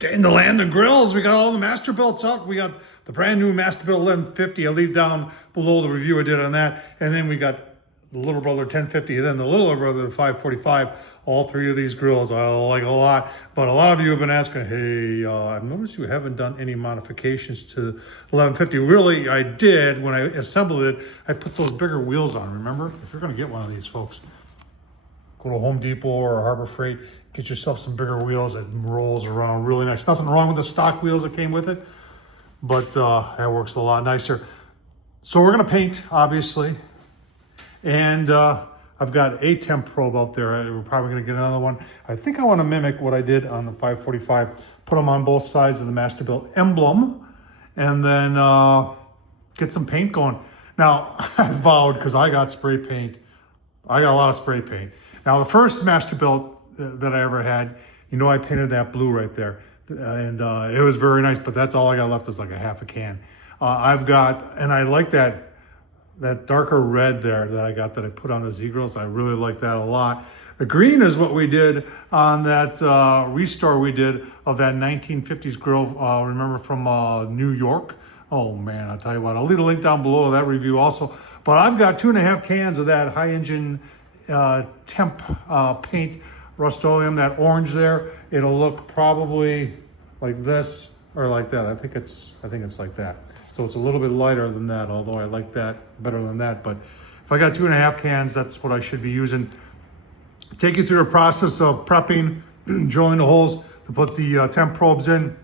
In the land of grills, we got all the Masterbuilts up. We got the brand new Masterbuilt 1150. I'll leave down below the review I did on that. And then we got the little brother 1050, and then the littler brother 545. All three of these grills I like a lot. But a lot of you have been asking, hey, I've noticed you haven't done any modifications to 1150. Really, I did. When I assembled it, I put those bigger wheels on, remember? If you're gonna get one of these, folks, go to Home Depot or Harbor Freight, get yourself some bigger wheels that rolls around really nice. Nothing wrong with the stock wheels that came with it, but that works a lot nicer. So we're gonna paint, obviously, and I've got a temp probe out there. We're probably gonna get another one. I think I wanna mimic what I did on the 545, put them on both sides of the Masterbuilt emblem, and then get some paint going. Now, I vowed, because I got spray paint, I got a lot of spray paint. Now, the first Masterbuilt that I ever had, you know, I painted that blue right there, and it was very nice, but that's all I got left is like a half a can. I've got, and I like that darker red there that I got that I put on the Z grills. I really like that a lot. The green is what we did on that restore we did of that 1950s grill, remember, from New York. Oh man, I'll tell you what, I'll leave a link down below to that review also. But I've got 2.5 cans of that high engine temp paint, Rust-Oleum, that orange there. It'll look probably like this or like that. I think it's like that. So it's a little bit lighter than that, although I like that better than that. But if I got 2.5 cans, that's what I should be using. Take you through the process of prepping, drilling the holes to put the temp probes in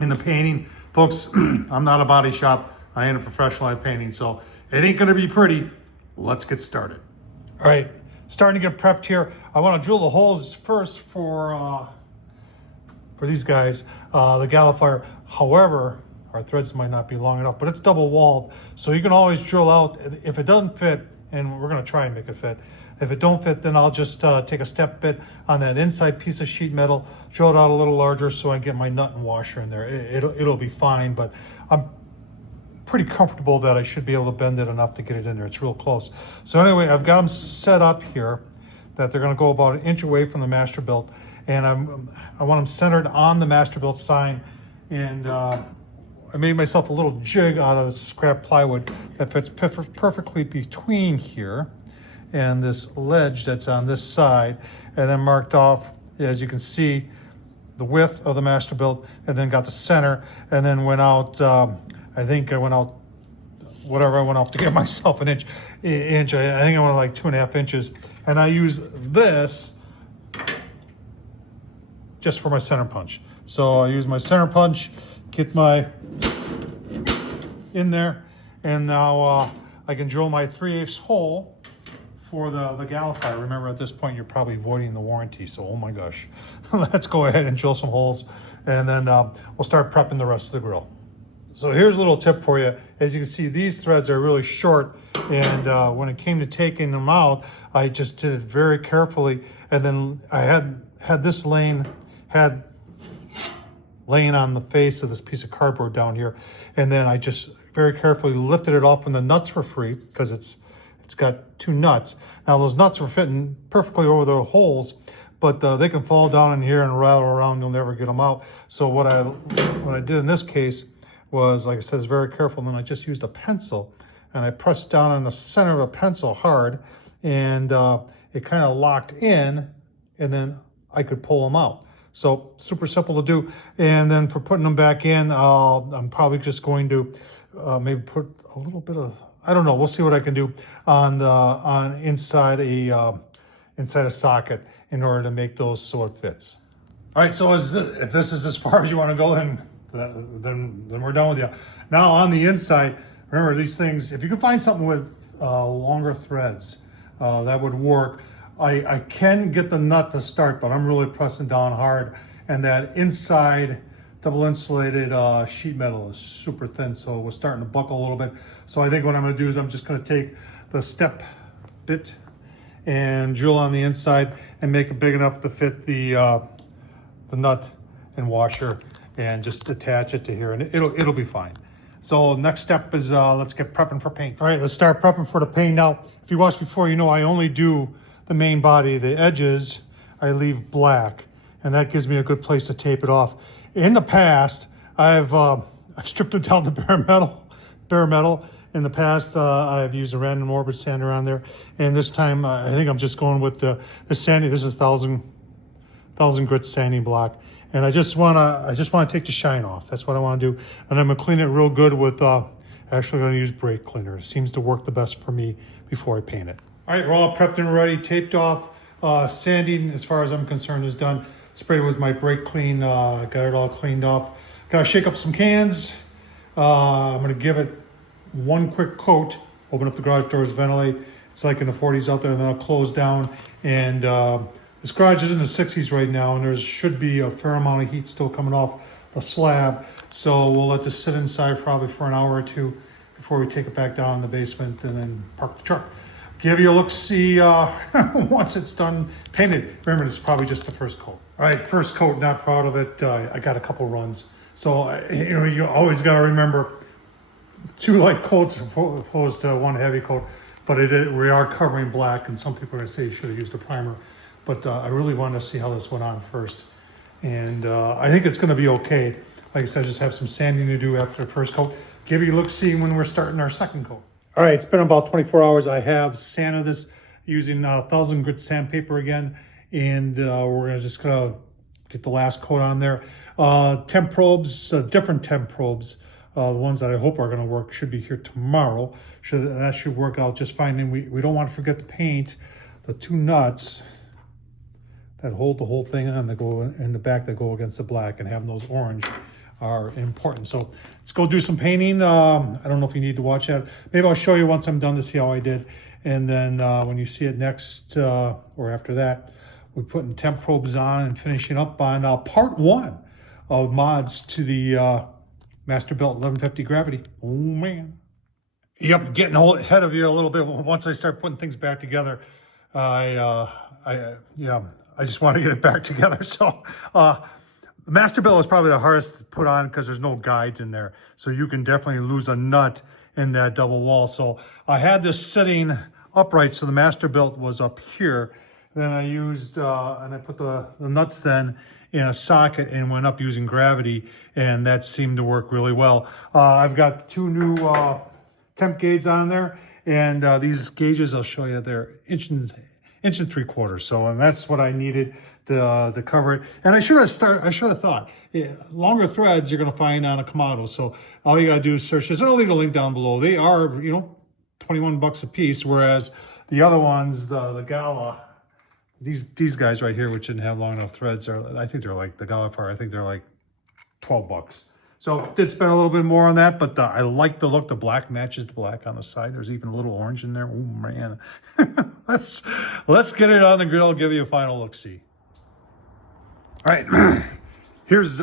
the painting. Folks, I'm not a body shop. I ain't a professional at painting, so it ain't gonna be pretty. Let's get started. All right, starting to get prepped here. I wanna drill the holes first for these guys, the galifier. However, our threads might not be long enough, but it's double walled, so you can always drill out. If it doesn't fit, and we're gonna try and make it fit, if it don't fit, then I'll just take a step bit on that inside piece of sheet metal, drill it out a little larger so I can get my nut and washer in there. It'll be fine, but I'm pretty comfortable that I should be able to bend it enough to get it in there. It's real close. So anyway, I've got them set up here that they're gonna go about 1 inch away from the Masterbuilt, and I want them centered on the Masterbuilt sign, and I made myself a little jig out of scrap plywood that fits perfectly between here and this ledge that's on this side, and then marked off, as you can see, the width of the Masterbuilt, and then got the center, and then went out, I think I went out, whatever I went out to get myself an inch. I think I went like 2.5 inches, and I use this just for my center punch. So I use my center punch, get my in there, and now I can drill my 3/8 hole for the galifier. Remember, at this point, you're probably voiding the warranty, so oh my gosh. Let's go ahead and drill some holes, and then we'll start prepping the rest of the grill. So here's a little tip for you. As you can see, these threads are really short, and when it came to taking them out, I just did it very carefully, and then I had this laying on the face of this piece of cardboard down here, and then I just very carefully lifted it off when the nuts were free, because it's got 2 nuts. Now those nuts were fitting perfectly over the holes, but they can fall down in here and rattle around. You'll never get them out. So what I did in this case was, like I said, is very careful. And then I just used a pencil, and I pressed down on the center of the pencil hard, and it kind of locked in, and then I could pull them out. So super simple to do. And then for putting them back in, I'm probably just going to maybe put a little bit of, I don't know, we'll see what I can do on inside a socket in order to make those so it fits. All right, so if this is as far as you want to go, then we're done with you. Now on the inside, remember these things, if you can find something with longer threads, that would work. I can get the nut to start, but I'm really pressing down hard, and that inside double insulated sheet metal is super thin, so it was starting to buckle a little bit. So I think what I'm gonna do is I'm just gonna take the step bit and drill on the inside and make it big enough to fit the nut and washer, and just attach it to here, and it'll be fine. So next step is let's get prepping for paint. All right, let's start prepping for the paint. Now, if you watched before, you know I only do the main body. The edges I leave black, and that gives me a good place to tape it off. in the past, I've stripped it down to bare metal. In the past, I've used a random orbit sander on there, and this time I think I'm just going with the sanding. This is 1000 grit sanding block, and I just wanna take the shine off. That's what I want to do, and I'm gonna clean it real good with. Actually, I'm gonna use brake cleaner. It seems to work the best for me before I paint it. All right, we're all prepped and ready, taped off. Sanding, as far as I'm concerned, is done. Sprayed with my brake clean. Got it all cleaned off. Gotta shake up some cans. I'm gonna give it one quick coat, open up the garage doors, ventilate. It's like in the 40s out there, and then I'll close down. And this garage is in the 60s right now, and there should be a fair amount of heat still coming off the slab. So we'll let this sit inside probably for an hour or two before we take it back down in the basement and then park the truck. Give you a look-see once it's done painted. Remember, this is probably just the first coat. All right, first coat, not proud of it. I got a couple runs. So, you always got to remember 2 light coats opposed to 1 heavy coat. But we are covering black, and some people are going to say you should have used a primer. But I really wanted to see how this went on first. And I think it's going to be okay. Like I said, just have some sanding to do after the first coat. Give you a look-see when we're starting our second coat. All right, it's been about 24 hours. I have sanded this using 1000 grit sandpaper again, and we're just gonna get the last coat on there. Temp probes, different temp probes. The ones that I hope are gonna work should be here tomorrow. That should work out just fine. And we don't want to forget to paint the 2 nuts that hold the whole thing on, that go in the back, that go against the black, and having those orange are important. So let's go do some painting. I don't know if you need to watch that. Maybe I'll show you once I'm done to see how I did. And then when you see it next or after that, we're putting temp probes on and finishing up on part 1 of mods to the Masterbuilt 1150 Gravity. Oh man. Yep, getting ahead of you a little bit. Once I start putting things back together, I just want to get it back together. So the Masterbuilt is probably the hardest to put on because there's no guides in there. So you can definitely lose a nut in that double wall. So I had this sitting upright, so the Masterbuilt was up here. Then I used, and I put the nuts then in a socket and went up using gravity, and that seemed to work really well. I've got 2 new temp gauges on there, and these gauges, I'll show you, they're inch and 3/4. So, and that's what I needed to cover it. And I should have thought, longer threads you're going to find on a Kamado. So all you got to do is search this. And I'll leave a link down below. They are, $21 a piece, whereas the other ones, the Gala, these guys right here, which didn't have long enough threads, I think they're like the Gala Fire. I think they're like $12. So did spend a little bit more on that, but I like the look. The black matches the black on the side. There's even a little orange in there. Oh man, let's get it on the grill. Give you a final look-see. All right, here's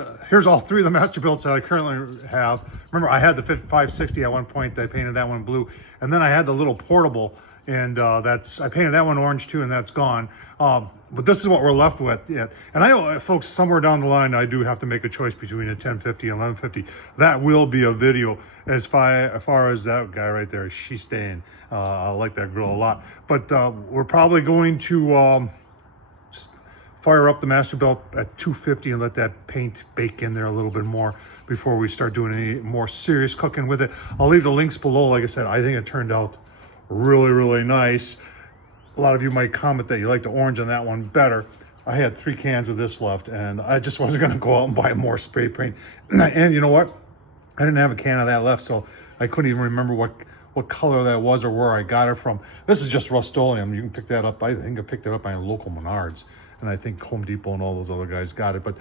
all 3 of the Masterbuilts that I currently have. Remember, I had the 560 at one point. I painted that one blue, and then I had the little portable, and I painted that one orange too, and that's gone. But this is what we're left with. Yeah. And I know, folks, somewhere down the line, I do have to make a choice between a 1050 and 1150. That will be a video. As far as that guy right there, she's staying. I like that grill a lot. But we're probably going to fire up the Masterbuilt at 250 and let that paint bake in there a little bit more before we start doing any more serious cooking with it. I'll leave the links below. Like I said, I think it turned out really, really nice. A lot of you might comment that you like the orange on that one better. I had 3 cans of this left, and I just wasn't going to go out and buy more spray paint. And you know what? I didn't have a can of that left, so I couldn't even remember what color that was or where I got it from. This is just Rust-Oleum. You can pick that up. I think I picked it up by local Menards, and I think Home Depot and all those other guys got it. But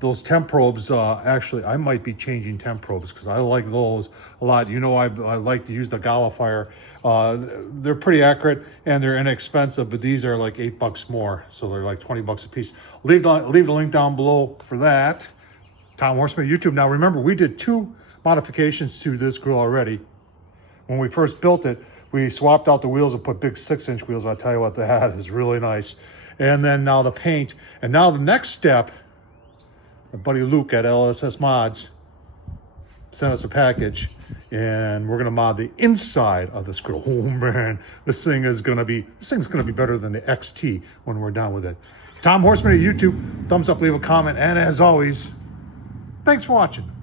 those temp probes, actually, I might be changing temp probes because I like those a lot. I like to use the Gala Fire. They're pretty accurate and they're inexpensive, but these are like $8 more, so they're like $20 a piece. Leave the link down below for that. Tom Horsman YouTube. Now remember, we did 2 modifications to this grill already. When we first built it, we swapped out the wheels and put big 6-inch wheels. I'll tell you what, that is really nice. And then now the paint, and now the next step, my buddy Luke at LSS Mods sent us a package, and we're gonna mod the inside of this grill. Oh man, this thing's gonna be better than the XT when we're done with it. Tom Horsman at YouTube, thumbs up, leave a comment, and as always, Thanks for watching.